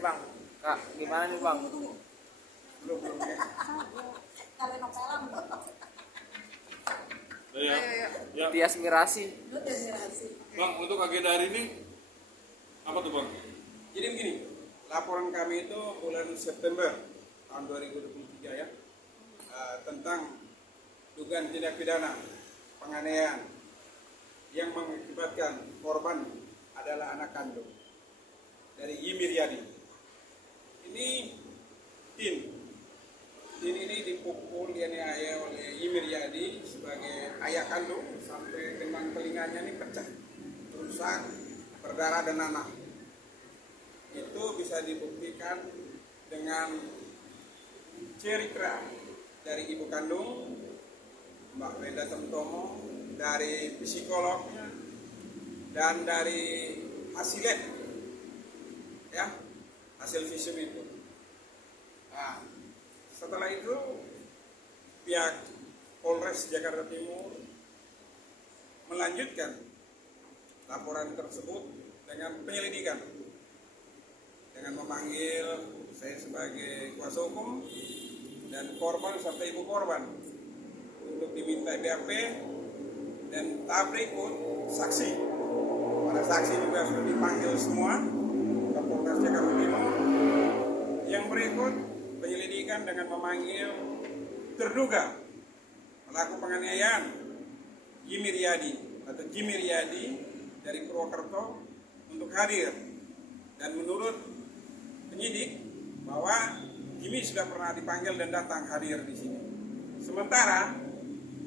Bang. Kak, gimana nih Bang? Belum ya. Telenovela Ya. Ya. Tias Mirasi. Bang, untuk agenda hari ini apa tuh Bang? Jadi begini, laporan kami itu bulan September tahun 2023 ya, tentang dugaan tindak pidana penganiayaan yang mengakibatkan korban adalah anak kandung dari Yimi Riyadi. Ini Tin ini dipukul, dianiaya oleh Yimi Riyadi sebagai ayah kandung sampai dengan telinganya ini pecah, rusak, berdarah dan nanah. Itu bisa dibuktikan dengan cerita dari ibu kandung Mbak Wenda Semtomo, dari psikolognya, dan dari hasil lab, ya, hasil visum itu. Nah, setelah itu pihak Polres Jakarta Timur melanjutkan laporan tersebut dengan penyelidikan, dengan memanggil saya sebagai kuasa hukum dan korban serta ibu korban untuk diminta BAP dan tahap berikut saksi. Para saksi juga sudah dipanggil semua ke Polres Jakarta Timur. Yang berikut penyelidikan dengan memanggil terduga pelaku penganiayaan Yimi Riyadi atau Jimmy Riyadi dari Purwokerto untuk hadir. Dan menurut penyidik bahwa Jimmy sudah pernah dipanggil dan datang hadir di sini. Sementara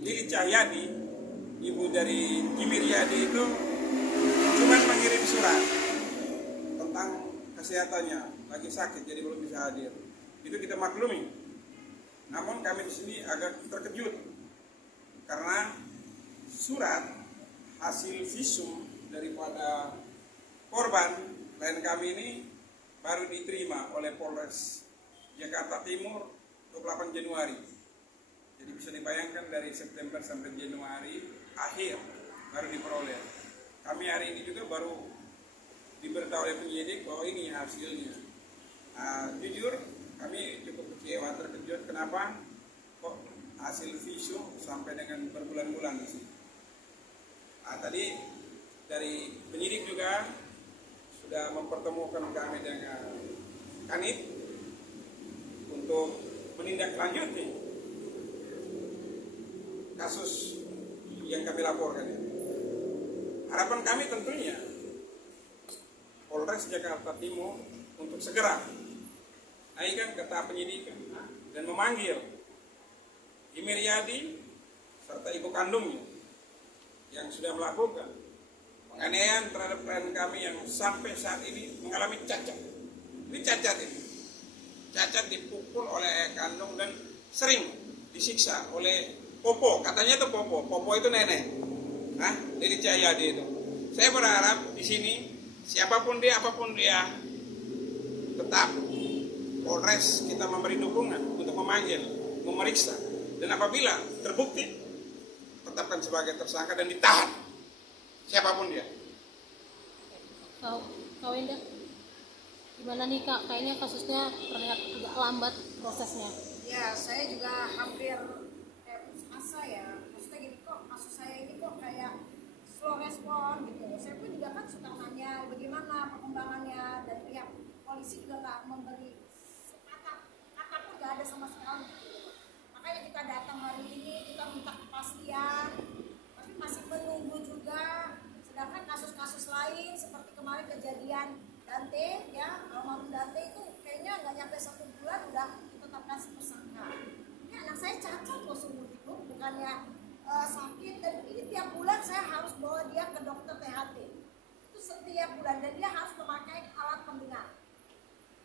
Lili Cahyadi, ibu dari Jimmy Riyadi itu cuma mengirim surat tentang kesehatannya, lagi sakit jadi belum bisa hadir. Itu kita maklumi. Namun kami di sini agak terkejut karena surat hasil visum daripada korban klien kami ini baru diterima oleh Polres Jakarta Timur 28 Januari. Jadi bisa dibayangkan dari September sampai Januari akhir baru diperoleh. Kami hari ini juga baru diberitahu oleh penyidik bahwa ini hasilnya. Jujur kami cukup kecewa, terkejut kenapa kok hasil visum sampai dengan berbulan-bulan di sini. Tadi dari penyidik juga sudah mempertemukan kami dengan Kanit untuk menindaklanjuti kasus yang kami laporkan ini. Harapan kami tentunya Polres Jakarta Timur untuk segera naikkan ke tahap penyidikan dan memanggil Yimi Riyadi serta ibu kandungnya yang sudah melakukan penganiayaan terhadap klien kami yang sampai saat ini mengalami cacat. Ini cacat ini. Cacat dipukul oleh ayah kandung dan sering disiksa oleh Popo. Katanya itu Popo. Popo itu nenek. Lili Cahyadi itu. Saya berharap di sini siapapun dia, apapun dia, tetap Polres kita memberi dukungan untuk memanggil, memeriksa, dan apabila terbukti tetapkan sebagai tersangka dan ditahan siapapun dia. Kak Wenda, gimana nih Kak? Kayaknya kasusnya terlihat agak lambat prosesnya. Ya, saya juga hampir putus asa ya. Maksudnya gini, kok kasus saya ini kok kayak slow respon gitu. Saya pun juga kan suka nanya bagaimana perkembangannya, dan pihak polisi juga nggak memberi kata pun nggak ada sama sekali. Makanya kita datang hari ini, kita minta kepastian, tapi masih menunggu juga. Sedangkan kasus-kasus lain seperti kemarin kejadian Dante, ya, almarhum Dante itu kayaknya nggak nyampe 1 bulan udah ditetapkan tersangka. Ya, anak saya cacat loh seumur hidup, bukannya sakit, dan ini tiap bulan saya harus bawa dia ke dokter THT. Itu setiap bulan, dan dia harus memakai alat pendengar.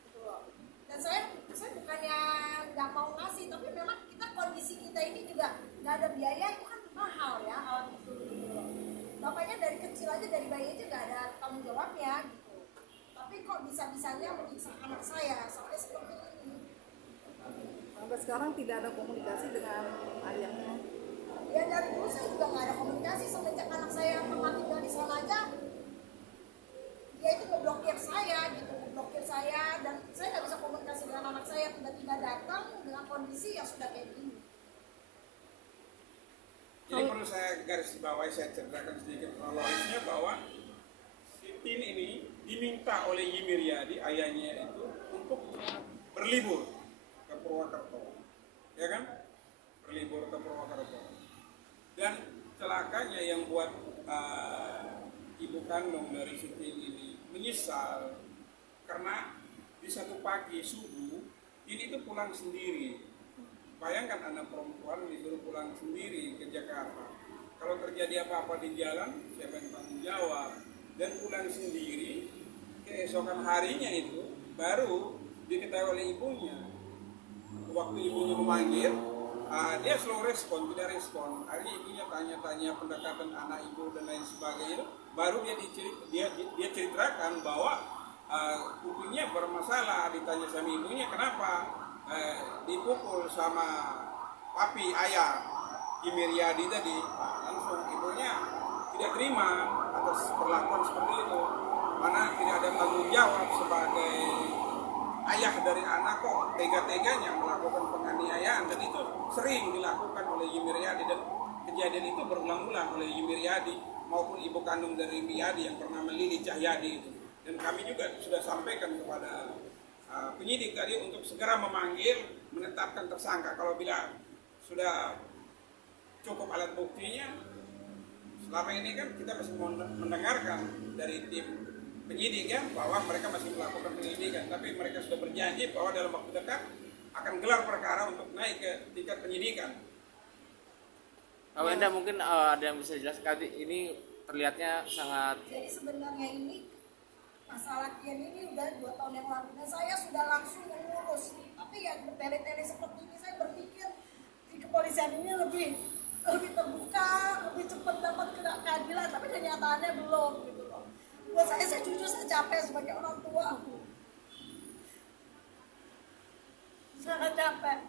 Gitu loh. Dan saya bukannya nggak mau ngasih, tapi memang kita kondisi kita ini juga nggak ada biaya, itu kan mahal ya alat itu. Gitu loh. Bapaknya dari kecil aja, dari bayi aja nggak ada tanggung jawabnya gitu. Tapi kok bisa-bisanya menyiksa anak saya sampai seperti ini. Sampai sekarang tidak ada komunikasi dengan ayahnya. Ya dari dulu saya juga nggak ada komunikasi, semenjak anak saya pernah tinggal di sana aja, dia itu ngeblokir saya gitu, ngeblokir saya, dan saya tiba-tiba datang dengan kondisi yang sudah kayak gini. Jadi perlu saya garis bawahi, saya ceritakan sedikit kronologisnya bahwa si Tin ini diminta oleh Yimiryadi ayahnya itu untuk berlibur ke Purwakarta, ya kan? Berlibur ke Purwakarta. Dan celakanya yang buat ibu kandung dari si Tin ini menyesal karena di satu pagi subuh ini tuh pulang sendiri. Bayangkan anak perempuan disuruh pulang sendiri ke Jakarta. Kalau terjadi apa-apa di jalan, siapa yang tanggung jawab? Dan pulang sendiri, keesokan harinya itu baru diketahui oleh ibunya. Waktu ibunya memanggil, dia slow respon, tidak respon. Akhirnya ibunya tanya-tanya pendekatan anak ibu dan lain sebagainya. Baru dia ceritakan bahwa putrinya bermasalah. Ditanya sama ibunya kenapa dipukul sama papi ayah Yimiryadi tadi. Langsung ibunya tidak terima atas perlakuan seperti itu. Mana tidak ada tanggung jawab sebagai ayah dari anak, kok tega-teganya melakukan penganiayaan, dan itu sering dilakukan oleh Yimiryadi, dan kejadian itu berulang-ulang oleh Yimiryadi maupun ibu kandung dari Yimiryadi yang bernama Lili Cahyadi itu. Dan kami juga sudah sampaikan kepada penyidik tadi untuk segera memanggil, menetapkan tersangka. Kalau bila sudah cukup alat buktinya, selama ini kan kita masih mendengarkan dari tim penyidik ya, bahwa mereka masih melakukan penyelidikan, tapi mereka sudah berjanji bahwa dalam waktu dekat akan gelar perkara untuk naik ke tingkat penyidikan. Pak Wenda mungkin ada yang bisa jelaskan, ini terlihatnya sangat. Jadi sebenarnya ini masalah Kian ini udah 2 tahun yang lalu, dan saya sudah langsung mengurus. Tapi ya bertele-tele seperti ini, saya berpikir di kepolisian ini lebih terbuka, lebih cepat dapat keadilan, tapi kenyataannya belum gitu loh. Buat saya jujur saya capek sebagai orang tua. Sangat capek.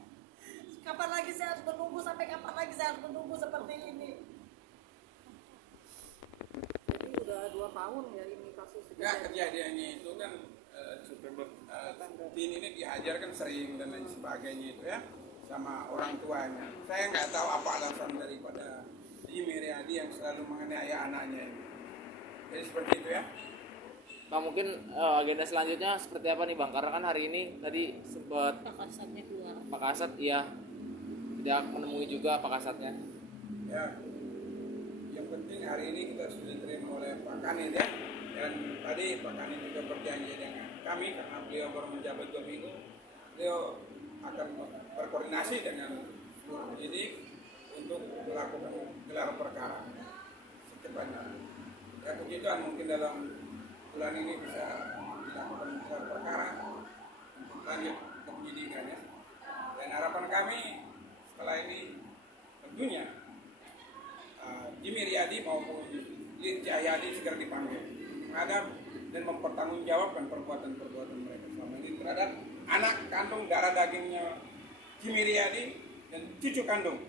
Kapan lagi saya harus menunggu, sampai kapan lagi saya harus menunggu seperti ini? Jadi udah 2 tahun ya ini kasus. Ya, kejadiannya itu kan Tin ini diajarkan sering dan lain sebagainya itu ya sama orang tuanya. Saya nggak tahu apa alasan daripada Yimiryadi yang selalu menganiaya anaknya. Jadi seperti itu ya. Bang, mungkin agenda selanjutnya seperti apa nih Bang? Karena kan hari ini tadi sempat Pak Kasatnya keluar. Pak Kasat iya tidak menemui juga Pak Kasatnya. Ya, yang penting hari ini kita sudah diterima oleh Pak Kanit ya. Dan tadi Pak Kanit juga berjanji dengan kami karena beliau baru menjabat 2 minggu. Beliau akan berkoordinasi dengan seluruh penyidik untuk melakukan gelar perkara secepatnya. Ya, puji Tuhan mungkin dalam bulan ini bisa dilakukan gelar perkara untuk lanjut ke penyidikan ya. Dan harapan kami setelah ini tentunya Yimiryadi maupun Lili Cahyadi segera dipanggil menghadap dan mempertanggungjawabkan perbuatan-perbuatan mereka selama ini terhadap anak kandung darah dagingnya Yimiryadi dan cucu kandung.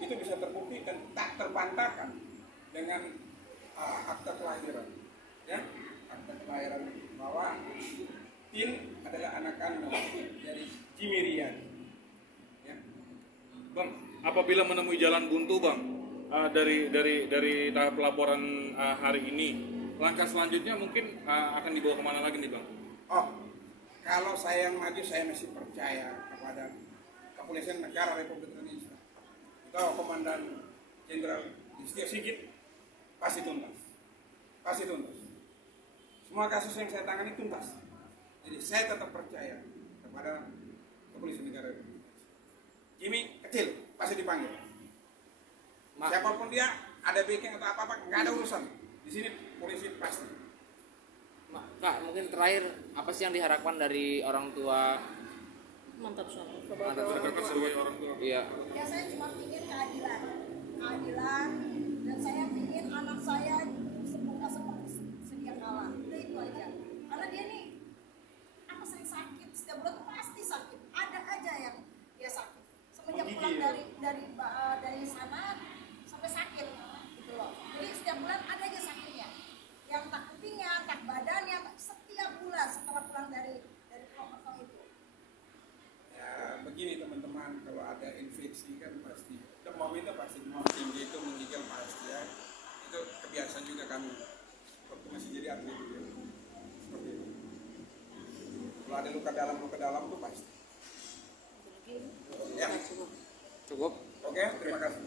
Itu bisa terbukti dan tak terbantahkan dengan akta kelahiran ya, akta kelahiran bahwa Tin adalah anak kandung dari Yimiryadi ya. Bang, apabila menemui jalan buntu Bang, dari tahap laporan hari ini, langkah selanjutnya mungkin akan dibawa kemana lagi nih Bang? Oh, kalau saya yang maju, saya masih percaya kepada Kepolisian Negara Republik Indonesia. Kalau Komandan Jenderal Listio Sigit pasti tuntas, pasti tuntas. Semua kasus yang saya tangani tuntas. Jadi saya tetap percaya kepada Kepolisian Negara Republik Indonesia. Jimmy kecil pasti dipanggil. Siapapun dia, ada backing atau apa-apa, nggak ada urusan. Di sini polisi pasti. Kak, mungkin terakhir apa sih yang diharapkan dari orang tua? Mantap suara. Sebagai orang tua. Iya. Ya saya cuma ingin keadilan, dan saya ingin anak saya sembuh seperti sedia kala. Itu aja. Karena dia nih apa sering sakit, setiap bulan tuh pasti sakit. Ada aja yang dia sakit. Semenjak pulang dari sana sampai sakit gitu loh. Jadi setiap bulan ada aja sakitnya. Yang tak kupingnya, tak badannya, setiap bulan setelah pulang dari Purwokerto itu. kan kalau ada infeksi kan pasti demam itu pasti demam tinggi itu menggigil pasti ya. Itu kebiasaan juga kami waktu masih jadi atlet itu ya. Seperti itu. Kalau ada luka dalam tuh pasti. Ya. Cukup. Oke, terima kasih.